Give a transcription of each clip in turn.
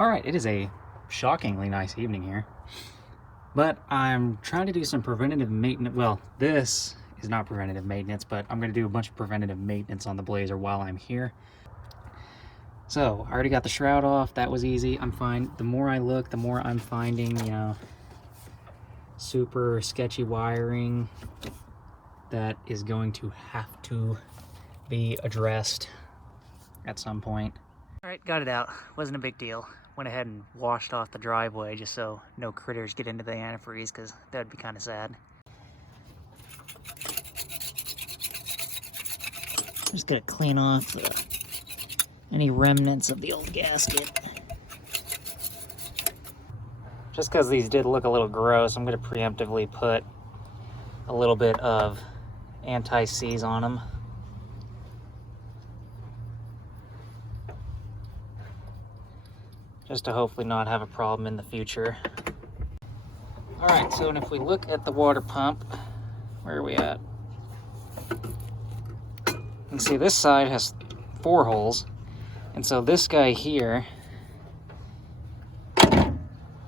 Alright, it is a shockingly nice evening here. But I'm trying to do some preventative maintenance. Well, this is not preventative maintenance, but I'm going to do a bunch of preventative maintenance on the Blazer while I'm here. So, I already got the shroud off. That was easy. I'm fine. The more I look, the more I'm finding, super sketchy wiring that is going to have to be addressed at some point. Alright, got it out. Wasn't a big deal. Went ahead and washed off the driveway just so no critters get into the antifreeze, because that would be kind of sad. Just gonna clean off any remnants of the old gasket. Just because these did look a little gross, I'm gonna preemptively put a little bit of anti-seize on them. Just to hopefully not have a problem in the future. Alright, so if we look at the water pump, where are we at? You can see this side has 4 holes, and so this guy here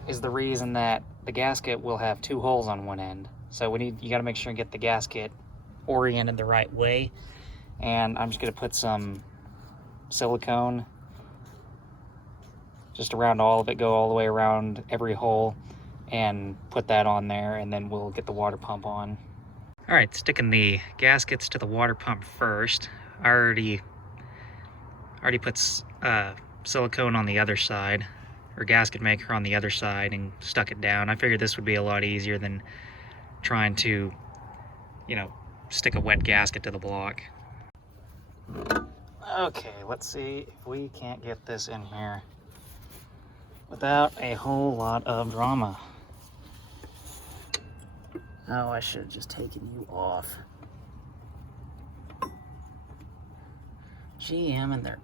is the reason that the gasket will have 2 holes on one end. So you gotta make sure and get the gasket oriented the right way. And I'm just gonna put some silicone just around all of it, go all the way around every hole and put that on there, and then we'll get the water pump on. All right, sticking the gaskets to the water pump first. I already put silicone on the other side, or gasket maker on the other side, and stuck it down. I figured this would be a lot easier than trying to, stick a wet gasket to the block. Okay, let's see if we can't get this in here without a whole lot of drama. Oh, I should have just taken you off. GM and their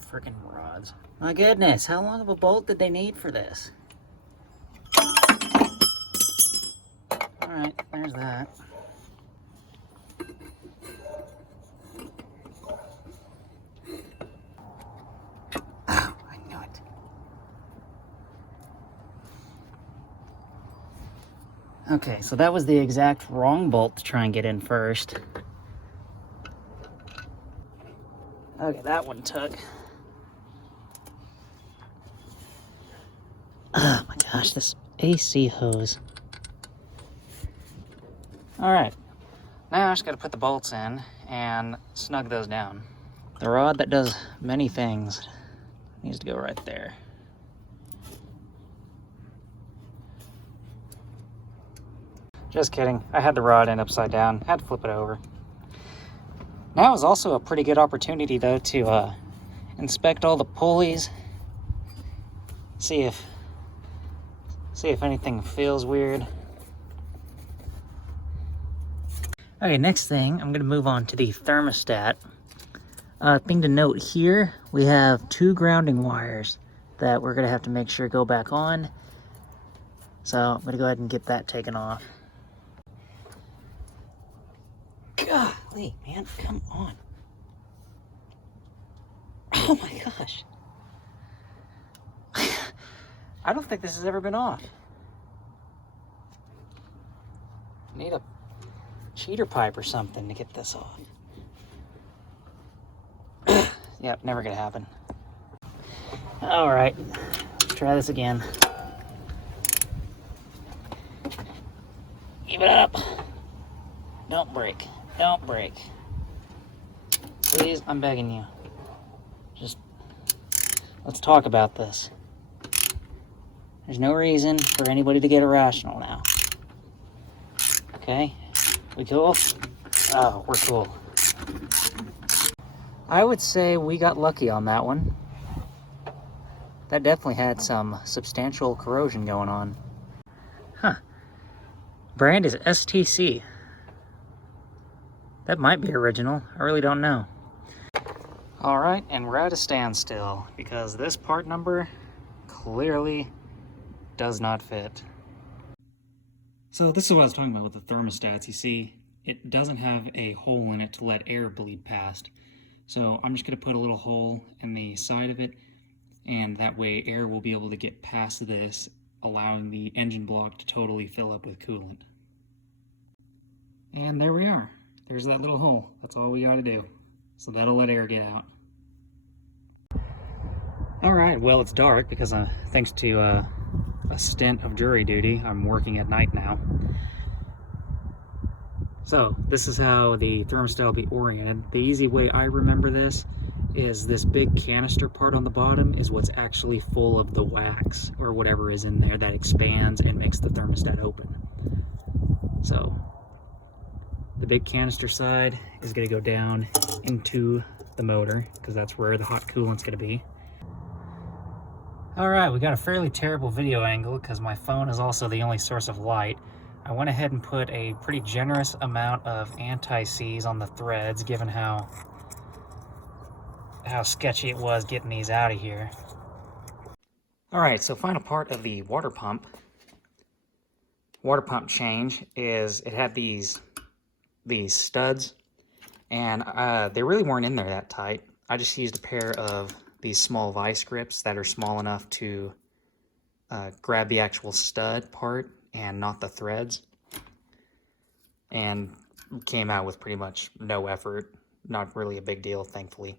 freaking rods. My goodness, how long of a bolt did they need for this? Alright, there's that. Oh, I knew it. Okay, so that was the exact wrong bolt to try and get in first. Okay, that one took. Oh my gosh, this AC hose. Alright, now I just gotta put the bolts in and snug those down. The rod that does many things needs to go right there. Just kidding, I had the rod end upside down, had to flip it over. Now is also a pretty good opportunity though to inspect all the pulleys, see if anything feels weird. Okay, next thing, I'm gonna move on to the thermostat. Thing to note here, we have 2 grounding wires that we're gonna have to make sure go back on. So I'm gonna go ahead and get that taken off. Golly, man, come on. Oh my gosh. I don't think this has ever been off. I need a cheater pipe or something to get this off. Yep, never gonna happen. All right, let's try this again. Give it up. Don't break. Don't break. Please, I'm begging you. Just, let's talk about this. There's no reason for anybody to get irrational now. Okay? We cool? Oh, we're cool. I would say we got lucky on that one. That definitely had some substantial corrosion going on. Huh. Brand is STC. That might be original. I really don't know. Alright, and we're at a standstill because this part number clearly does not fit. So this is what I was talking about with the thermostats. You see, it doesn't have a hole in it to let air bleed past. So I'm just going to put a little hole in the side of it and that way air will be able to get past this, allowing the engine block to totally fill up with coolant. And there we are. There's that little hole. That's all we got to do. So that'll let air get out. All right, well, it's dark because thanks to a stint of jury duty, I'm working at night now. So this is how the thermostat will be oriented. The easy way I remember this is this big canister part on the bottom is what's actually full of the wax or whatever is in there that expands and makes the thermostat open. So the big canister side is going to go down into the motor because that's where the hot coolant's going to be. All right, we got a fairly terrible video angle because my phone is also the only source of light. I went ahead and put a pretty generous amount of anti-seize on the threads, given how sketchy it was getting these out of here. All right, so final part of the water pump change is it had these studs, and they really weren't in there that tight. I just used a pair of these small vice grips that are small enough to grab the actual stud part and not the threads, and came out with pretty much no effort. Not really a big deal, thankfully.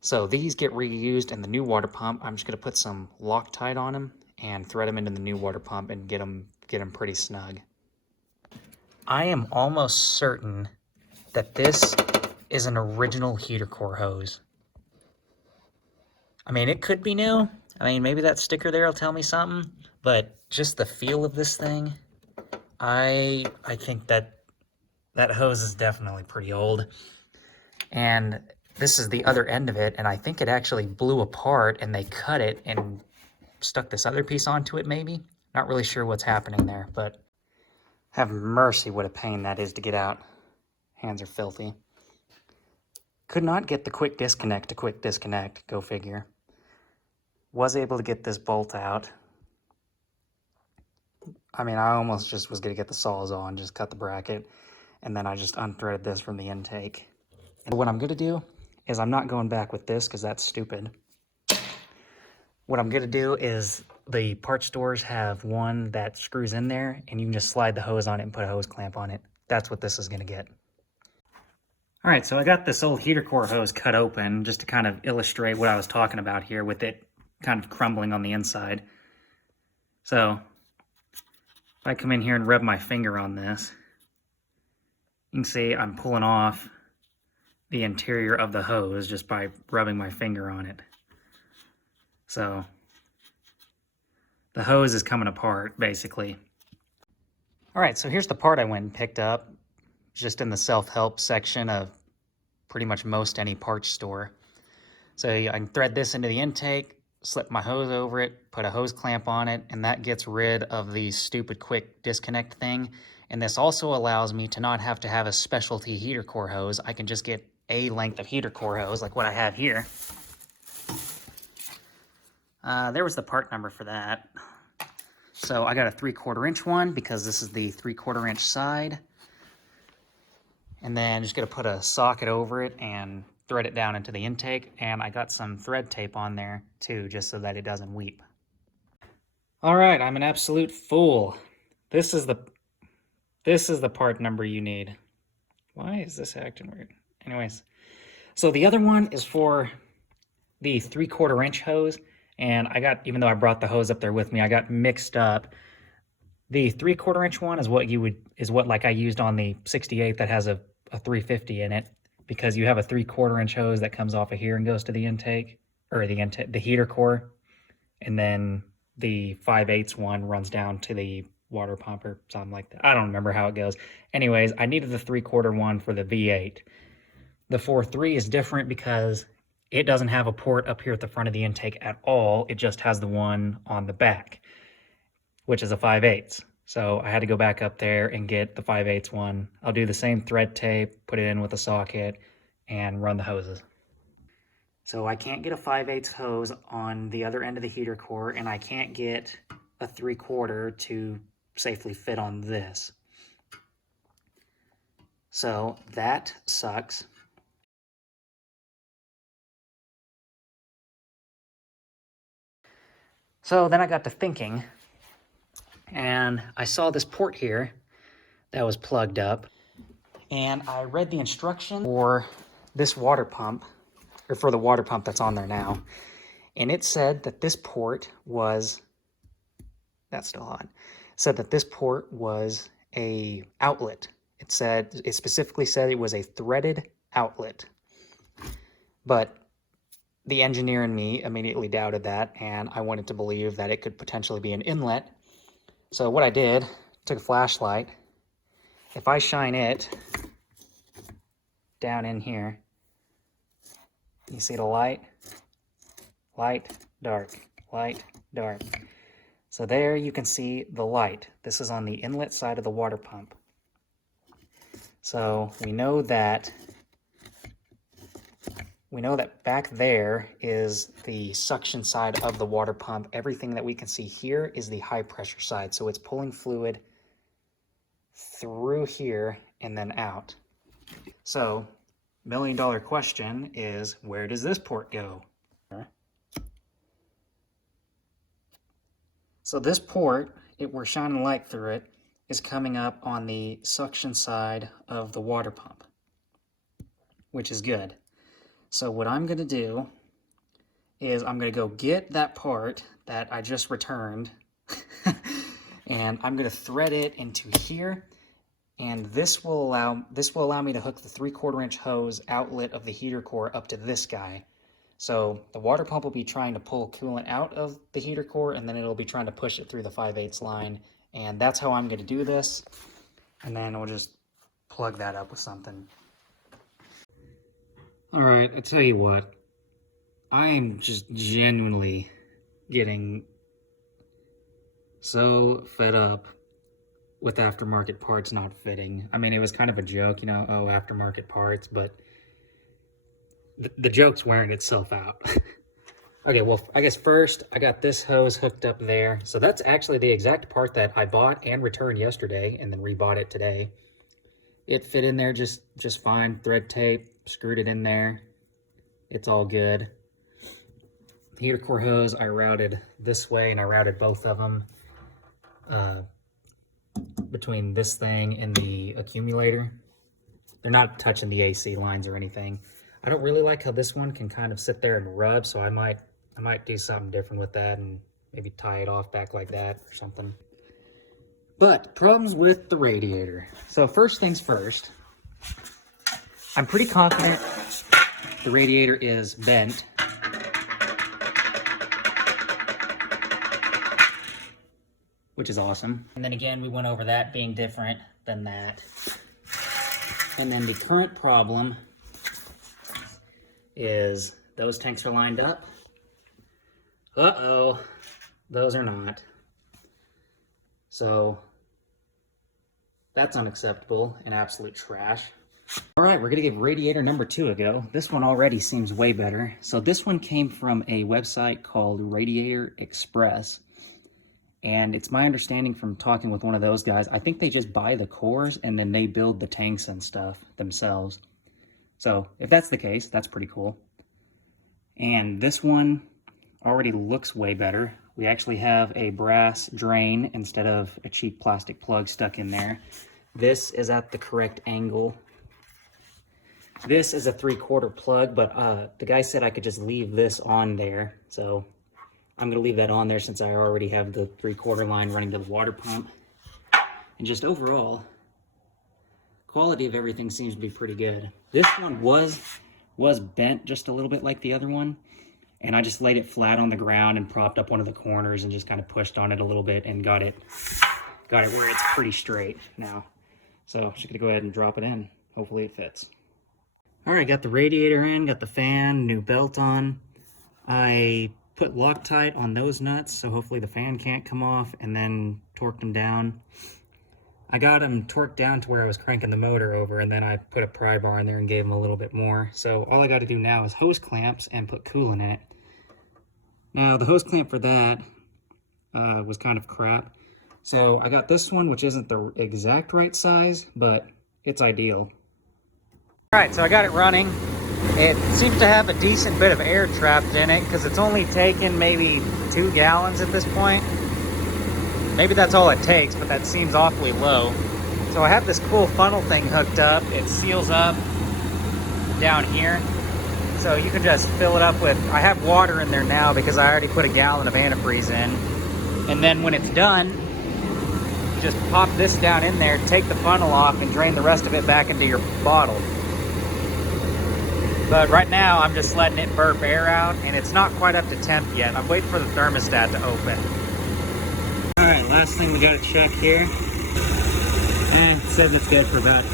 So these get reused in the new water pump. I'm just going to put some Loctite on them and thread them into the new water pump and get them pretty snug. I am almost certain that this is an original heater core hose. I mean, it could be new. I mean, maybe that sticker there will tell me something, but just the feel of this thing, I think that hose is definitely pretty old. And this is the other end of it, and I think it actually blew apart and they cut it and stuck this other piece onto it maybe. Not really sure what's happening there, but have mercy what a pain that is to get out. Hands are filthy. Could not get the quick disconnect to quick disconnect, go figure. Was able to get this bolt out. I mean, I almost just was going to get the Sawzall, just cut the bracket, and then I just unthreaded this from the intake. And what I'm going to do is I'm not going back with this because that's stupid. What I'm going to do is the parts stores have one that screws in there, and you can just slide the hose on it and put a hose clamp on it. That's what this is going to get. All right, so I got this old heater core hose cut open just to kind of illustrate what I was talking about here with it kind of crumbling on the inside. So if I come in here and rub my finger on this, you can see I'm pulling off the interior of the hose just by rubbing my finger on it. So the hose is coming apart, basically. All right, so here's the part I went and picked up, just in the self-help section of pretty much most any parts store. So I can thread this into the intake, slip my hose over it, put a hose clamp on it, and that gets rid of the stupid quick disconnect thing. And this also allows me to not have to have a specialty heater core hose. I can just get a length of heater core hose like what I have here. There was the part number for that. So I got a 3/4 inch one because this is the 3/4 inch side. And then just gonna put a socket over it and thread it down into the intake. And I got some thread tape on there too, just so that it doesn't weep. All right, I'm an absolute fool. This is the part number you need. Why is this acting weird? Anyways, so the other one is for the 3/4 inch hose. And I got, even though I brought the hose up there with me, I got mixed up. The 3/4 inch one is what like I used on the 68 that has a 350 in it, because you have a 3/4 inch hose that comes off of here and goes to the intake, or the heater core, and then the 5/8 one runs down to the water pump or something like that. I don't remember how it goes. Anyways, I needed the 3/4 one for the V8. The 4.3 is different because it doesn't have a port up here at the front of the intake at all. It just has the one on the back, which is a 5/8. So I had to go back up there and get the 5/8 one. I'll do the same thread tape, put it in with a socket, and run the hoses. So I can't get a 5/8 hose on the other end of the heater core, and I can't get a 3/4 to safely fit on this. So that sucks. So then I got to thinking, and I saw this port here that was plugged up, and I read the instruction for this water pump, or for the water pump that's on there now, and it said that this port was, that's still on, said that this port was a outlet. It specifically said it was a threaded outlet. But the engineer in me immediately doubted that, and I wanted to believe that it could potentially be an inlet. So what I did, took a flashlight. If I shine it down in here, you see the light? Light, dark, light, dark. So there you can see the light. This is on the inlet side of the water pump. So we know that back there is the suction side of the water pump. Everything that we can see here is the high pressure side. So it's pulling fluid through here and then out. So, $1 million question is, where does this port go? So this port, we're shining light through it, is coming up on the suction side of the water pump, which is good. So what I'm going to do is I'm going to go get that part that I just returned, and I'm going to thread it into here, and this will allow me to hook the 3/4 inch hose outlet of the heater core up to this guy. So the water pump will be trying to pull coolant out of the heater core, and then it'll be trying to push it through the 5/8 line, and that's how I'm going to do this. And then we'll just plug that up with something. All right, I tell you what, I am just genuinely getting so fed up with aftermarket parts not fitting. I mean, it was kind of a joke, you know, oh, aftermarket parts, but the joke's wearing itself out. Okay, well, I guess first I got this hose hooked up there. So that's actually the exact part that I bought and returned yesterday and then rebought it today. It fit in there just fine. Thread tape, screwed it in there. It's all good. The heater core hose I routed this way, and I routed both of them between this thing and the accumulator. They're not touching the AC lines or anything. I don't really like how this one can kind of sit there and rub, so I might do something different with that and maybe tie it off back like that or something. But problems with the radiator. So first things first, I'm pretty confident the radiator is bent. Which is awesome. And then again, we went over that being different than that. And then the current problem is those tanks are lined up. Uh-oh, those are not. So that's unacceptable and absolute trash. All right, we're gonna give radiator number 2 a go. This one already seems way better. So this one came from a website called Radiator Express. And it's my understanding from talking with one of those guys, I think they just buy the cores and then they build the tanks and stuff themselves. So if that's the case, that's pretty cool. And this one already looks way better. We actually have a brass drain instead of a cheap plastic plug stuck in there. This is at the correct angle. This is a 3/4 plug, but the guy said I could just leave this on there. So I'm gonna leave that on there since I already have the 3/4 line running to the water pump. And just overall, quality of everything seems to be pretty good. This one was bent just a little bit like the other one, and I just laid it flat on the ground and propped up one of the corners and just kind of pushed on it a little bit and got it where it's pretty straight now. So I'm just gonna go ahead and drop it in. Hopefully it fits. All right, got the radiator in, got the fan, new belt on. I put Loctite on those nuts, so hopefully the fan can't come off, and then torqued them down. I got them torqued down to where I was cranking the motor over, and then I put a pry bar in there and gave them a little bit more. So all I got to do now is hose clamps and put coolant in it. Now the hose clamp for that was kind of crap. So I got this one, which isn't the exact right size, but it's ideal. All right, so I got it running. It seems to have a decent bit of air trapped in it because it's only taken maybe 2 gallons at this point. Maybe that's all it takes, but that seems awfully low. So I have this cool funnel thing hooked up. It seals up down here. So you can just fill it up with, I have water in there now because I already put a gallon of antifreeze in. And then when it's done, you just pop this down in there, take the funnel off, and drain the rest of it back into your bottle. But right now, I'm just letting it burp air out, and it's not quite up to temp yet. I'm waiting for the thermostat to open. All right, last thing we gotta check here. And it said that's good for about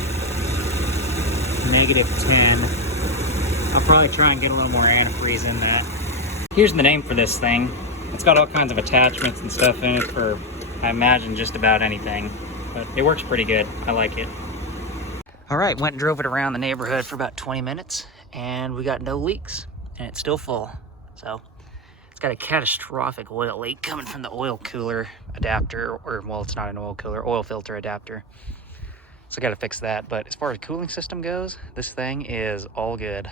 -10. I'll probably try and get a little more antifreeze in that. Here's the name for this thing. It's got all kinds of attachments and stuff in it for, I imagine, just about anything. But it works pretty good. I like it. All right, went and drove it around the neighborhood for about 20 minutes, and we got no leaks, and it's still full. So it's got a catastrophic oil leak coming from the oil cooler adapter, or, well, it's not an oil cooler, oil filter adapter. So I gotta fix that. But as far as cooling system goes, this thing is all good.